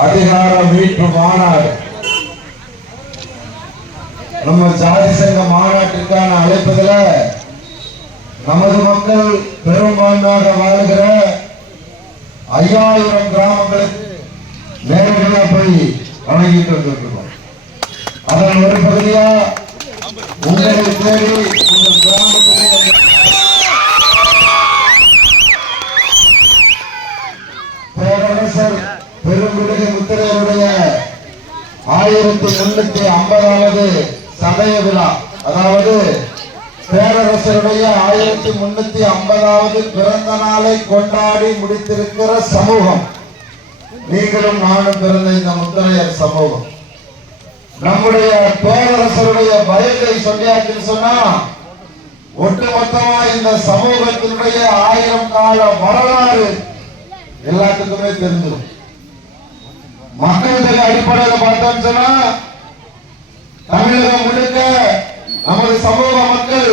அதிகார மீட்பு மாநாடு நம்ம ஜாதி சங்க மாநாட்டிற்கான அழைப்பதில் நமது மக்கள் பெரும்பான்மையாக வாழ்கிற 5000 கிராமங்களுக்கு நேரடியாக போய் வணங்கிட்டு வந்திருக்கிறோம். அதன் ஒரு பகுதியா உங்களை தேடி உங்கள் கிராமத்திலே பேரரசர் பெருங்குடிகை முத்திரையருடைய 1350வது சதய விழா, அதாவது பேரரசருடைய 1350வது பிறந்த நாளை கொண்டாடி முடித்திருக்கிற சமூகம் நீங்களும் நானும் பிறந்த இந்த முத்திரையர் சமூகம். நம்முடைய பேரரசருடைய வயதை சொல்லியாச்சுன்னு சொன்னா ஒட்டுமொத்தமா இந்த சமூகத்தினுடைய 1000 கால வரலாறு எல்லாத்துக்குமே தெரிஞ்சிடும். மக்கள் தொகை அடிப்படையில் பார்த்தோம்னு சொன்னா தமிழகம் முழுக்க நமது சமூக மக்கள்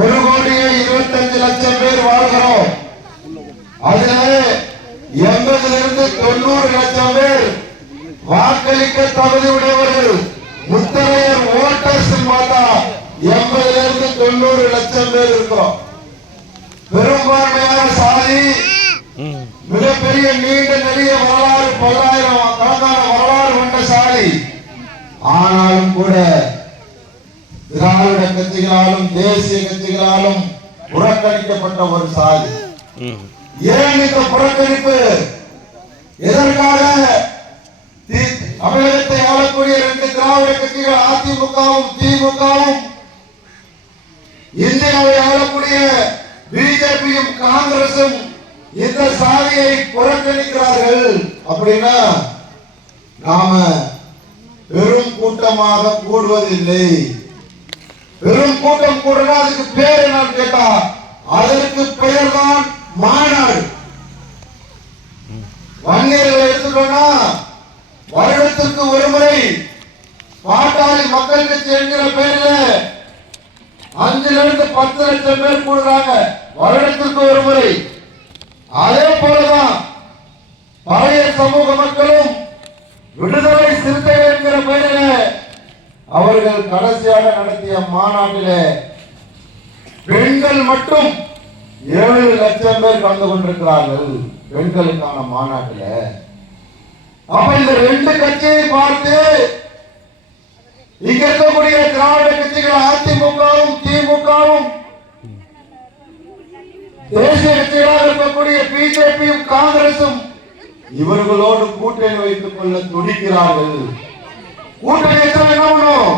1,25,00,000 பேர் வாழ்கிறோம். அதுல 80 to 90 லட்சம் பேர் வாக்களிக்க தகுதி உடையவர்கள். முத்திரையர் ஓட்டர்ஸ் பார்த்தா 80 to 90 லட்சம் பேர் இருக்கிறோம். பெரும்பான்மையான சாதி, மிகப்பெரிய நீண்ட நெடிய வரலாறு, 10,000 கணக்கான வரலாறு கொண்ட சாதி. ஆனாலும் கூட திராவிட கட்சிகளாலும் தேசிய கட்சிகளாலும் புறக்கணிக்கப்பட்ட ஒரு சாதி. ஏன் இந்த புறக்கணிப்பு? எதற்காக? தமிழகத்தை ஆளக்கூடிய 2 திராவிட கட்சிகள் அதிமுகவும் திமுகவும், இந்தியாவை ஆளக்கூடிய பிஜேபியும் காங்கிரசும் இந்த சாதியை புறக்கணிக்கிறார்கள். அப்படின்னா நாம பெரும் கூட்டமாக கூடுவதில்லை. பெரும் கூட்டம் கூடுனா அதுக்கு பேர் என்னன்னு கேட்டா அதற்கு பெயர் தான் மாநாடு. வன்னியர்களை எடுத்துட்டோம்னா வருடத்திற்கு ஒரு முறை பாட்டாளி மக்கள் கட்சி என்கிற பெயரில் 5 to 10 லட்சம் பேர் கூடுறாங்க வருடத்திற்கு ஒரு முறை. அதே போலதான் பழைய சமூக மக்களும் விடுதலை சிறுத்தைகள் என்கிற பெயரில் அவர்கள் கடைசியாக நடத்திய மாநாட்டிலே பெண்கள் மட்டும் 7 லட்சம் பேர் கலந்து கொண்டிருக்கிறார்கள். பெண்களுக்கான மாநாட்டில் அப்ப இந்த 2 கட்சியை பார்த்து இங்க இருக்கக்கூடிய திராவிட கட்சிகள் அதிமுகவும் திமுகவும், தேசிய கட்சிகளாக இருக்கக்கூடிய பிஜேபியும் காங்கிரசும் இவர்களோடு கூட்டணி வைத்துக் கொள்ள துடிக்கிறார்கள். கூட்டணி என்ன பண்ணும்?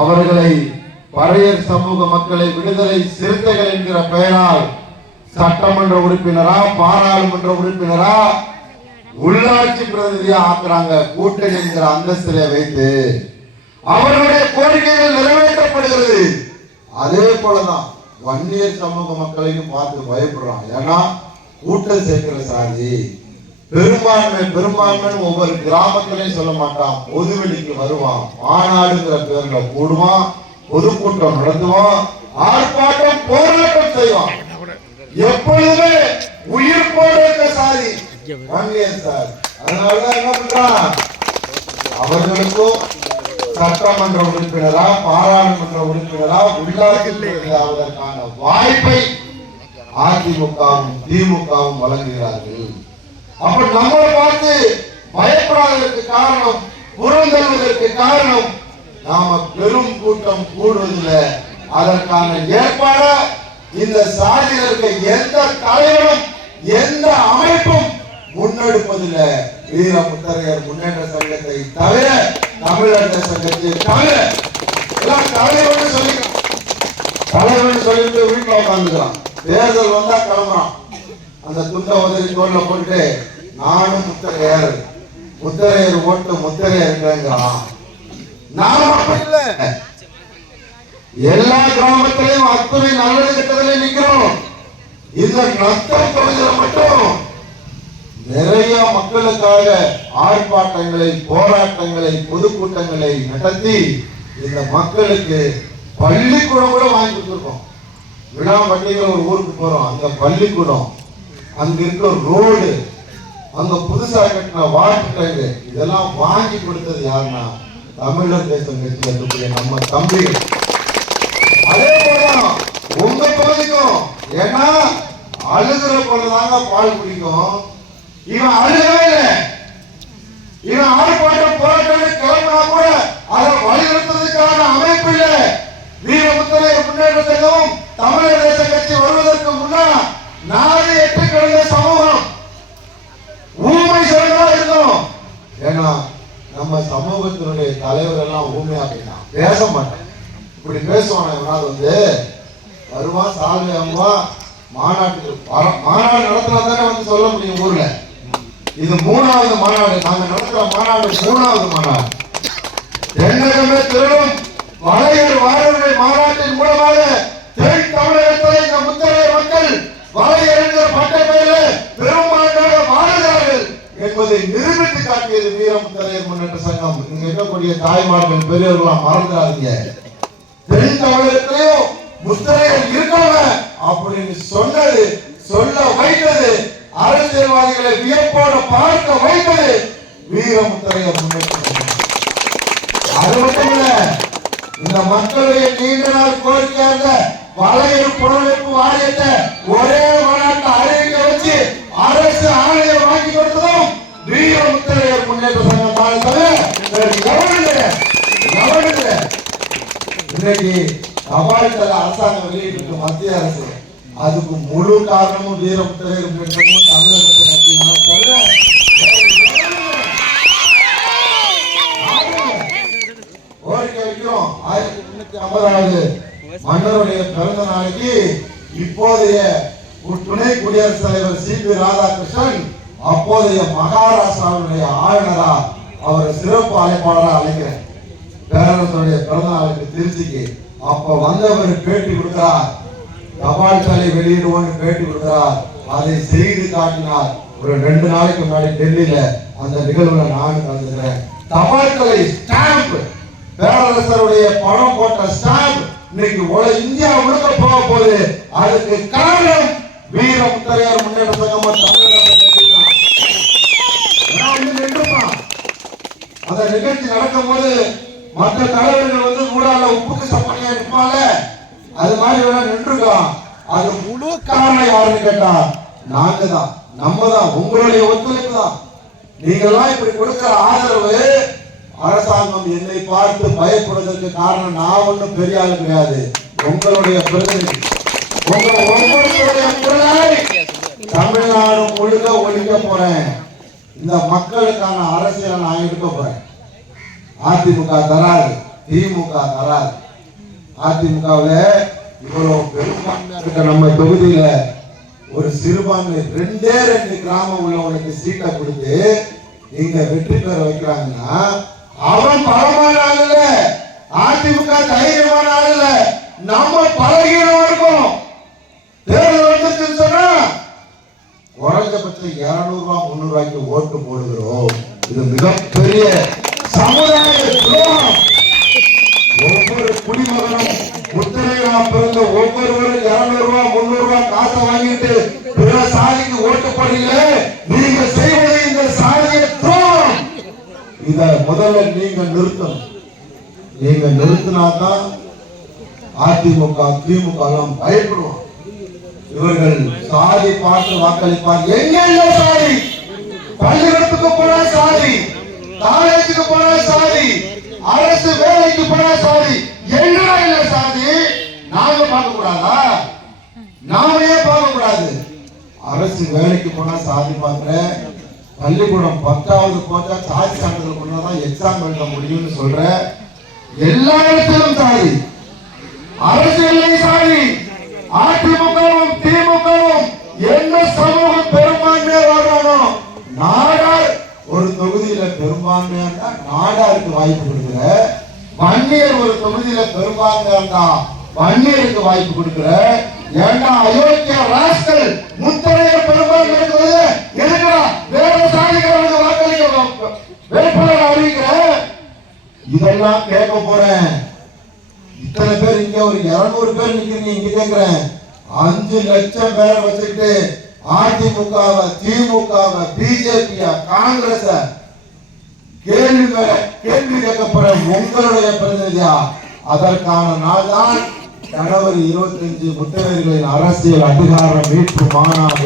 அவர்களை பறையர் சமூக மக்களை விடுதலை சிறுத்தைகள் என்கிற பெயரால் சட்டமன்ற உறுப்பினரா, பாராளுமன்ற உறுப்பினரா, உள்ளாட்சி பிரதிநிதியா ஆக்குறாங்க. கூட்டணி என்கிற அந்தஸ்திலே வைத்து அவர்களுடைய கோரிக்கைகள் நிறைவேற்றப்படுகிறது. அதே போலதான் வன்னியர் சமூக மக்களையும் பார்த்து பயப்படுறான். ஏன்னா கூட்டம் சேர்க்கிற சாதி, பெரும்பான்மை ஒவ்வொரு கிராமத்திலையும் சொல்ல மாட்டான், பொதுவெளிக்கு வருவான், மாநாடுங்கிற பேர்ல கூடுவான், பொதுக்கூட்டம் நடத்துவான், ஆர்ப்பாட்டம் போராட்டம் செய்வான். எப்பொழுதுமே உயிர் போடுற சாதி வன்னியர் சாதி. அதனாலதான் என்ன பண்றான்? அவர்களுக்கும் சட்டமன்ற உறுப்பினரா, பாராளுமன்ற உறுப்பினரா, உள்ளாட்சி ஆவதற்கான வாய்ப்பை அதிமுகவும் திமுகவும் வழங்குகிறார்கள். அப்ப நம்மளை பார்த்து பயப்படாததற்கு காரணம், புறந்தள்ளுவதற்கு காரணம், நாம பெரும் கூட்டம் கூடுவதில்லை. அதற்கான ஏற்பாட இந்த சாதியில் இருக்க எந்த தலைவரும் எந்த அமைப்பும் முன்னெடுப்பதில்லை. வீர முத்திரையர் முன்னேற்ற சங்கத்தை தவிர, தமிழர் சங்கத்தை தவிர எல்லாம் தலைவர்னு சொல்லிட்டு வீட்டுல உட்காந்துக்கிறான். தேர்தல் வந்தா கிளம்புறான். அந்த துண்ட உதவி தோல்ல போட்டு நானும் முத்திரையர் ஓட்டு முத்திரையர்ங்கிறான். நாம அப்படி இல்ல. எல்லா கிராமத்திலையும் அத்துணை நல்லது கெட்டதிலே நிக்கிறோம். இந்த நத்தம் தொகுதியில் மட்டும் நிறைய மக்களுக்காக ஆர்ப்பாட்டங்களை, போராட்டங்களை, பொதுக்கூட்டங்களை நடத்தி இந்த மக்களுக்கு பள்ளிக்கூடம் கூட வாங்கி கொடுத்துருக்கோம். விழா வண்டிகள் ஒரு ஊருக்கு போறோம், அங்க பள்ளிக்கூடம், அங்க இருக்க ரோடு, அங்க புதுசா கட்டின வாட்டர் இதெல்லாம் வாங்கி கொடுத்தது யாருன்னா தமிழர் தேசம் கட்சியில் இருக்கக்கூடிய நம்ம தம்பி. அதே போல உங்க பகுதிக்கும், ஏன்னா அழுகிற பொழுதுதாங்க பால் குடிக்கும். இவன் அழுகவே இல்லை, இவன் ஆர்ப்பாட்டம் போராட்டம் கிளம்பினா கூட அதை வலியுறுத்துவதற்கான அமைப்பு இல்லை. வீரமுத்தரையர் முன்னேற்ற சங்கம் தமிழர் தேச கட்சி வருவதற்கு முன்னால் நாடு எட்டு கிடந்த சமூகம் ஊமை சொல்றதா இருக்கும். ஏன்னா நம்ம சமூகத்தினுடைய தலைவர் எல்லாம் ஊமையா போயிட்டான், பேச மாட்டான். இப்படி பேசுவான் இவனால் வருவான், சால்வை அம்மா மாநாட்டுக்கு மாநாடு நடத்தினா தானே சொல்ல முடியும். ஊர்ல இது 3வது மாநாடு, நாங்க நடத்துற மாநாடு 3வது மாநாடு. தென்னகமே திருடும் வளையர் வாரவரை மாநாட்டின் மூலமாக தென் தமிழகத்தில் இந்த முத்தரையர் மக்கள் வளையர் என்கிற பட்டை பெயரில் பெரும்பான்மையாக வாழ்கிறார்கள் என்பதை நிரூபித்து காட்டியது வீரமுத்தரையர் முன்னேற்ற சங்கம். இங்க இருக்கக்கூடிய தாய்மார்கள் பெரியவர்களாம் மறந்துடாதீங்க. தென் தமிழகத்திலையும் முத்தரையர் இருக்காங்க அப்படின்னு சொன்னது, சொல்ல வைத்தது, அரசியல்வாதிகளை வியப்போடு பார்க்க வைத்தது வீரமுத்தரையர் முன்னேற்ற சங்கம். அது மட்டும் இல்ல, இந்த மக்களுடைய நீண்ட நாள் கோரிக்கையாக வளையர் புனரமைப்பு வாரியத்தை ஒரே மாநாட்டில் அறிவிக்க வச்சு அரசு ஆணையை வாங்கி கொடுத்ததும் வீரமுத்தரையர் முன்னேற்ற சங்கம் தான். இன்னைக்கு தபால் தலை அரசாங்கம் வெளியிட்டு மத்திய அரசு, அதுக்கு முழு காரணமும் வீரமுத்தரையர் முன்னேற்ற சங்கம் தமிழகத்தை தவிர கோரிக்கை வைக்கிறோம். 1350வது மன்னருடைய பிறந்த நாளைக்கு இப்போதைய துணை குடியரசுத் தலைவர் சி.பி. ராதாகிருஷ்ணன் அப்போதைய மகாராஷ்டிராவுடைய ஆளுநரா அவரை சிறப்பு அழைப்பாளராக அழைக்கிறேன். பேரரசுடைய பிறந்த நாளுக்கு திருச்சிக்கு அப்ப வந்தவர் பேட்டி கொடுக்கிறார், தபால் தலை வெளியிடுவோன்னு பேட்டி கொடுக்கிறார். அதை செய்து காட்டினார். ஒரு 2 நாளைக்கு முன்னாடி டெல்லியில அந்த நிகழ்வுல நான் கலந்துக்கிறேன். தபால் தலை ஸ்டாம்ப், பேரரசருடைய பணம் போட்ட ஸ்டாம்ப் இன்னைக்கு இந்தியா முழுக்க போக போகுது. அதுக்கு காரணம் வீரமுத்தரையர் முன்னேற்ற சங்கம் நின்றுப்பான். அந்த நிகழ்ச்சி நடக்கும் போது மற்ற தலைவர்கள் ஊடால உப்புக்கு சப்பனியா நிற்பால, அது மாதிரி வேணா நின்றுக்கலாம். அது முழு காரணம் யாருன்னு கேட்டா நாங்க தான், நம்ம தான், உங்களுடைய ஒத்துழைப்பு தான். நீங்கெல்லாம் இப்படி கொடுக்கிற ஆதரவு, அரசாங்கம் என்னை பார்த்து பயப்படுவதற்கு காரணம் நான் ஒன்றும் பெரிய ஆள் கிடையாது, உங்களுடைய பிரதிநிதி. ஒவ்வொருவருடைய குரலை தமிழ்நாடு முழுக்க ஒழிக்க போறேன். இந்த மக்களுக்கான அரசியலை நான் எடுக்க போறேன். அதிமுக தராது, திமுக தராது. அதிமுகவில் இவ்வளவு பெரும்பான்மையா இருக்க நம்ம தொகுதியில ஒரு சிறுபான்மை 2 கிராமம் உள்ளவனுக்கு சீட்டை கொடுத்து நீங்க வெற்றி பெற வைக்கிறாங்கன்னா அவன் பலமான ஆள் இல்ல, அதிமுக தைரியமான ஆள் இல்ல, நம்ம பலகீனம் இருக்கும். தேர்தல் வந்துச்சுன்னு சொன்னா குறைஞ்சபட்சம் 200 ரூபாய் 300 ரூபாய்க்கு ஓட்டு போடுகிறோம். இது மிகப்பெரிய சமுதாய துரோகம். ஒவ்வொரு குடிமகனும் முத்திரையா பிறந்த ஒவ்வொருவரும் 200 ரூபாய் 300 ரூபாய் காசை வாங்கிட்டு பிற சாதிக்கு ஓட்டு போடுறீங்க. நீங்க செய்வது இந்த சாதிய துரோகம். இத முதல்ல நீங்க நிறுத்தணும். நீங்க நிறுத்தினாதான் அதிமுக திமுக எல்லாம் பயப்படுவோம். இவர்கள் சாதி பார்த்து வாக்களிப்பார். எங்கெங்க சாதி? பள்ளிக்கூடத்துக்கு போனா சாதி, காலேஜுக்கு போனா சாதி, அரசு வேலைக்கு போனா சாதி. என்ன இல்ல சாதி? நாங்க பார்க்க கூடாதா? நாம ஏன் பார்க்க கூடாது? அரசு வேலைக்கு போனா சாதி பார்க்கிற, பள்ளிக்கூடம் 10வது போட்டா சாதி சான்றிதழ் கொண்டாதான் எக்ஸாம் எழுத முடியும்னு சொல்ற. எல்லா இடத்திலும் சாதி, அரசியலையும் சாதி. அதிமுகவும் திமுகவும் என்ன சமூகம் பெரும்பான்மையா வாழ்றானோ, நாடார் ஒரு தொகுதியில பெரும்பான்மையா இருந்தா நாடாருக்கு வாய்ப்பு கொடுக்குற, வன்னியர் ஒரு தொகுதியில பெரும்பான்மையா இருந்தா வன்னியருக்கு வாய்ப்பு கொடுக்குற. ஏண்டா அயோக்கிய ராஸ்கல், முத்தரையர் பெரும்பான்மை இருக்கிறது எதுக்குடா வேற சாதிக்கிறவங்க வாக்களிக்க வேட்பாளர் அறிவிக்கிற? இதெல்லாம் கேட்க போறேன். இத்தனை பேர் இங்க ஒரு 200 பேர் நிக்கிறீங்க. இங்க கேட்கிறேன், 5 லட்சம் பேரை வச்சுக்கிட்டு அதிமுகவை, திமுகவை, பிஜேபியா, காங்கிரஸ கேள்வி கேட்கப்பட உங்களுடைய பிரதிநிதியா? அதற்கான நாள் தான் ஜனவரி 25 முத்தரையர்களின் அரசியல் அதிகார மீட்பு மாநாடு.